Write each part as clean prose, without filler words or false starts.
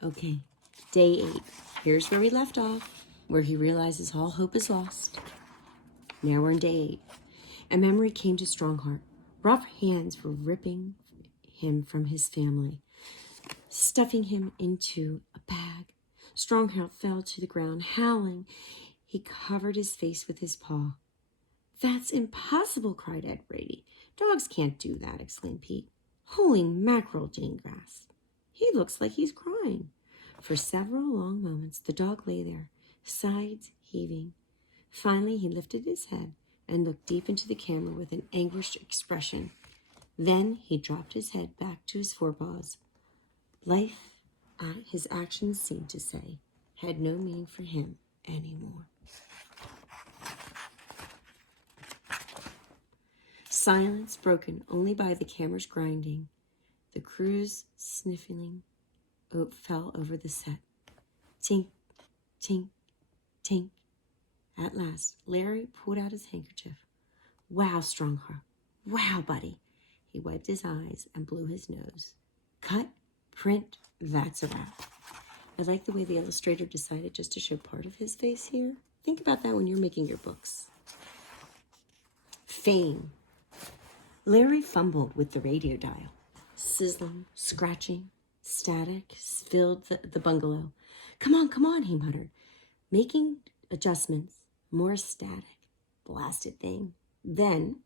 Okay, day 8. Here's where we left off, where he realizes all hope is lost. Now we're in day 8. A memory came to Strongheart. Rough hands were ripping him from his family, stuffing him into a bag. Strongheart fell to the ground, howling. He covered his face with his paw. "That's impossible," cried Ed Brady. "Dogs can't do that," exclaimed Pete. "Holy mackerel," Jane gasped. "He looks like he's crying." For several long moments, the dog lay there, sides heaving. Finally, he lifted his head and looked deep into the camera with an anguished expression. Then he dropped his head back to his forepaws. Life, his actions seemed to say, had no meaning for him anymore. Silence broken only by the camera's grinding. The crew's sniffling fell over the set. Tink, tink, tink. At last, Larry pulled out his handkerchief. "Wow, Strongheart. Wow, buddy." He wiped his eyes and blew his nose. "Cut, print, that's a wrap." I like the way the illustrator decided just to show part of his face here. Think about that when you're making your books. Fame. Larry fumbled with the radio dial. Sizzling, scratching, static filled the bungalow. Come on, he muttered, making adjustments. More static. Blasted thing. Then,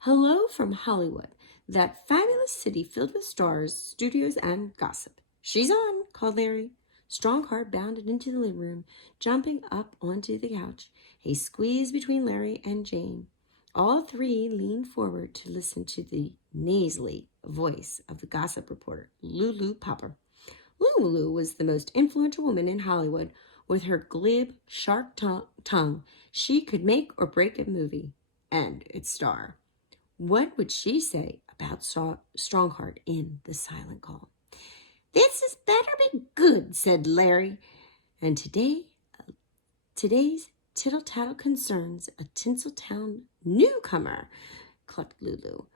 "Hello from Hollywood, that fabulous city filled with stars, studios, and gossip." "She's on," called Larry. Strongheart bounded into the living room, jumping up onto the couch. He squeezed between Larry and Jane. All three leaned forward to listen to the nasally voice of the gossip reporter, Lulu Popper. Lulu was the most influential woman in Hollywood. With her glib, sharp tongue, she could make or break a movie and its star. What would she say about Strongheart in The Silent Call? "This is better be good," said Larry. "And today's tittle-tattle concerns a Tinseltown newcomer," clucked Lulu.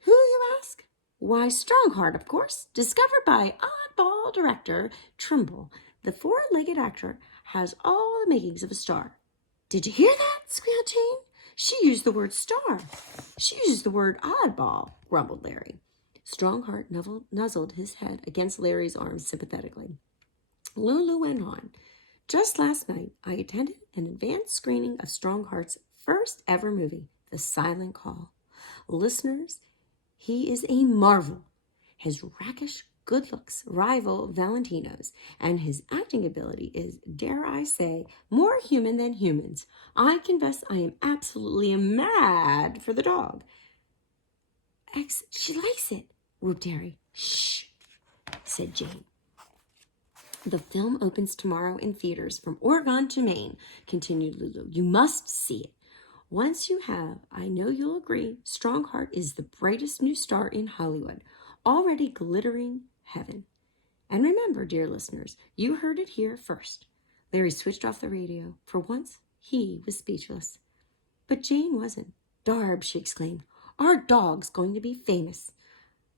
"Who, you ask? Why, Strongheart, of course. Discovered by oddball director Trimble. The four-legged actor has all the makings of a star." "Did you hear that?" squealed Jane. "She used the word star." "She uses the word oddball," grumbled Larry. Strongheart nuzzled his head against Larry's arm sympathetically. Lulu went on. "Just last night, I attended an advanced screening of Strongheart's first ever movie, The Silent Call. Listeners, he is a marvel. His rakish good looks rival Valentino's, and his acting ability is, dare I say, more human than humans. I confess I am absolutely mad for the dog." She likes it," whooped Harry. "Shh," said Jane. "The film opens tomorrow in theaters from Oregon to Maine," continued Lulu. "You must see it. Once you have, I know you'll agree, Strongheart is the brightest new star in Hollywood, already glittering heaven. And remember, dear listeners, you heard it here first." Larry switched off the radio. For once, he was speechless. But Jane wasn't. "Darb," she exclaimed, "our dog's going to be famous."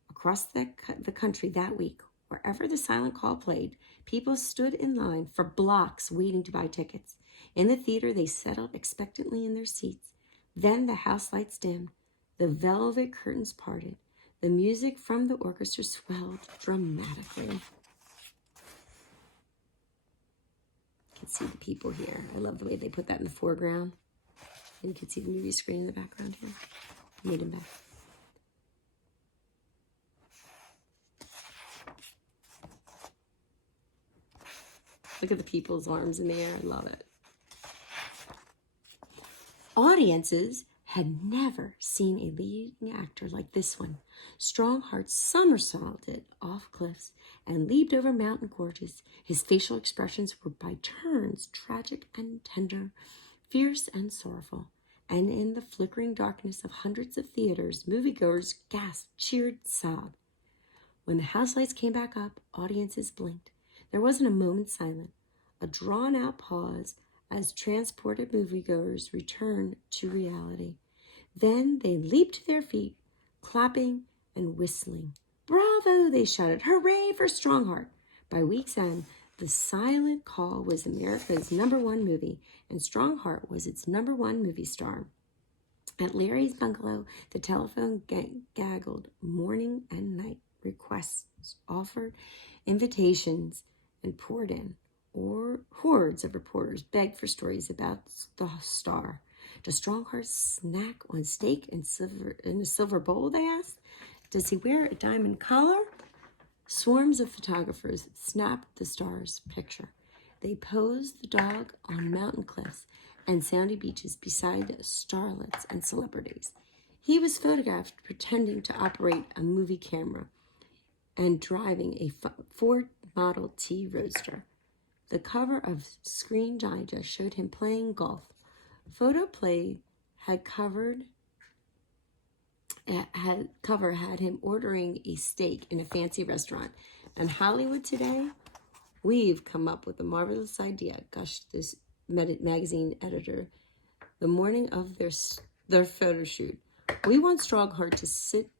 Across the country that week, wherever The Silent Call played, people stood in line for blocks waiting to buy tickets. In the theater, they settled expectantly in their seats. Then the house lights dimmed. The velvet curtains parted. The music from the orchestra swelled dramatically. You can see the people here. I love the way they put that in the foreground. And you can see the movie screen in the background here. Made him back. Look at the people's arms in the air. I love it. Audiences had never seen a leading actor like this one. Strongheart somersaulted off cliffs and leaped over mountain gorges. His facial expressions were by turns tragic and tender, fierce and sorrowful. And in the flickering darkness of hundreds of theaters, moviegoers gasped, cheered, sobbed. When the house lights came back up, audiences blinked. There wasn't a moment silent, a drawn-out pause as transported moviegoers returned to reality. Then they leaped to their feet, clapping and whistling. "Bravo!" they shouted. "Hooray for Strongheart!" By week's end, The Silent Call was America's #1 movie, and Strongheart was its #1 movie star. At Larry's bungalow, the telephone gaggled morning and night. Requests offered, invitations, and poured in. Or hordes of reporters begged for stories about the star. Does Strongheart snack on steak and in a silver bowl, they asked? Does he wear a diamond collar? Swarms of photographers snapped the star's picture. They posed the dog on mountain cliffs and sandy beaches beside starlets and celebrities. He was photographed pretending to operate a movie camera and driving a Ford Model T Roadster. The cover of Screen Digest showed him playing golf. Photoplay had him ordering a steak in a fancy restaurant. And Hollywood Today, we've come up with a marvelous idea, gushed this magazine editor the morning of their photo shoot. We want Strongheart to sit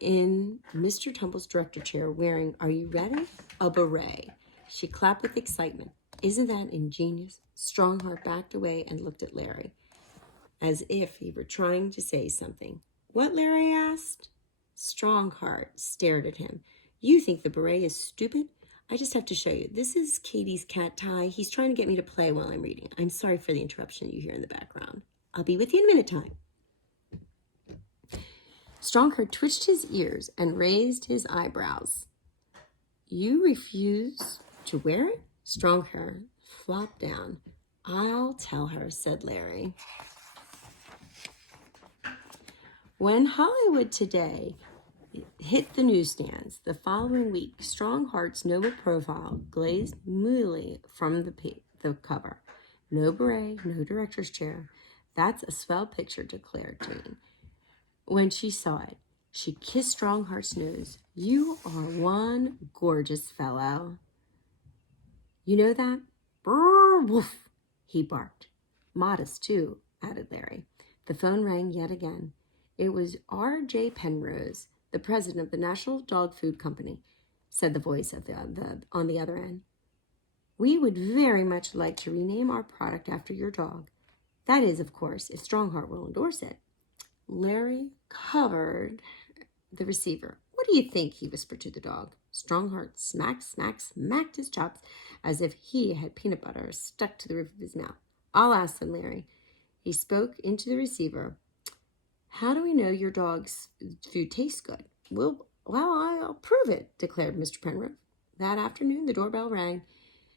in Mr. Tumble's director chair wearing, are you ready? A beret. She clapped with excitement. Isn't that ingenious? Strongheart backed away and looked at Larry, as if he were trying to say something. What, Larry asked? Strongheart stared at him. You think the beret is stupid? I just have to show you. This is Katie's cat Ty. He's trying to get me to play while I'm reading. I'm sorry for the interruption you hear in the background. I'll be with you in a minute, Ty. Strongheart twitched his ears and raised his eyebrows. You refuse to wear it? Strongheart flopped down. I'll tell her, said Larry. When Hollywood Today hit the newsstands the following week, Strongheart's noble profile glazed moodily from the cover. No beret, no director's chair. That's a swell picture, declared Jane. When she saw it, she kissed Strongheart's nose. You are one gorgeous fellow. You know that? Brr, woof, he barked. Modest, too, added Larry. The phone rang yet again. It was R.J. Penrose, the president of the National Dog Food Company, said the voice of on the other end. We would very much like to rename our product after your dog. That is, of course, if Strongheart will endorse it. Larry covered the receiver. What do you think? He whispered to the dog. Strongheart smacked his chops as if he had peanut butter stuck to the roof of his mouth. I'll ask them, Larry. He spoke into the receiver. How do we know your dog's food tastes good? Well, I'll prove it, declared Mr. Penrose. That afternoon, the doorbell rang.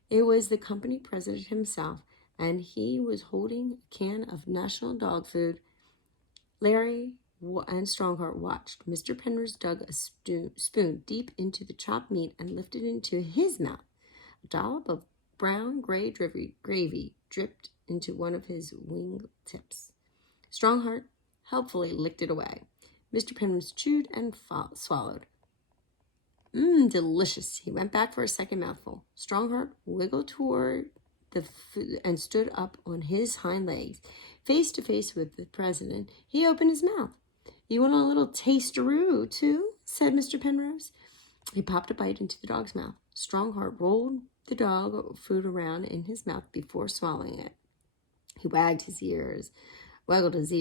It was the company president himself, and he was holding a can of national dog food. Larry and Strongheart watched. Mr. Penrose dug a spoon deep into the chopped meat and lifted it into his mouth. A dollop of brown gray gravy dripped into one of his wing tips. Strongheart helpfully licked it away. Mr. Penrose chewed and swallowed. Delicious. He went back for a second mouthful. Strongheart wiggled toward the food and stood up on his hind legs. Face to face with the president, he opened his mouth. You want a little tasteroo, too? Said Mr. Penrose. He popped a bite into the dog's mouth. Strongheart rolled the dog food around in his mouth before swallowing it. He waggled his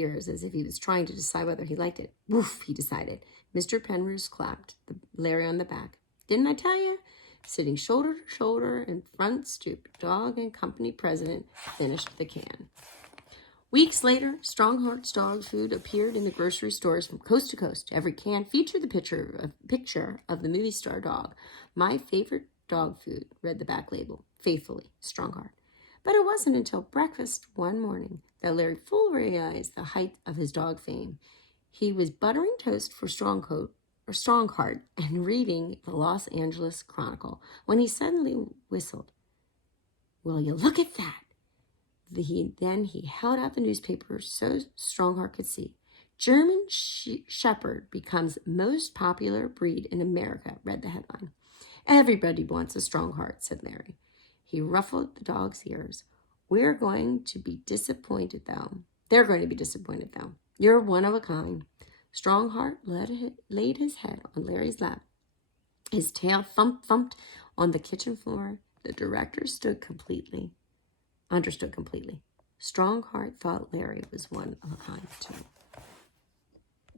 ears as if he was trying to decide whether he liked it. Woof, he decided. Mr. Penrose clapped Larry on the back. Didn't I tell you? Sitting shoulder to shoulder in front stoop, dog and company president finished the can. Weeks later, Strongheart's dog food appeared in the grocery stores from coast to coast. Every can featured the picture of the movie star dog. My favorite dog food, read the back label. Faithfully, Strongheart. But it wasn't until breakfast one morning that Larry fully realized the height of his dog fame. He was buttering toast for Strongheart and reading the Los Angeles Chronicle when he suddenly whistled. Will you look at that? Then he held out the newspaper so Strongheart could see. German Shepherd becomes most popular breed in America, read the headline. Everybody wants a Strongheart, said Larry. He ruffled the dog's ears. We're going to be disappointed, though. They're going to be disappointed, though. You're one of a kind. Strongheart laid his head on Larry's lap. His tail thumped On the kitchen floor, the director understood completely. Strongheart thought Larry was one of the kind too.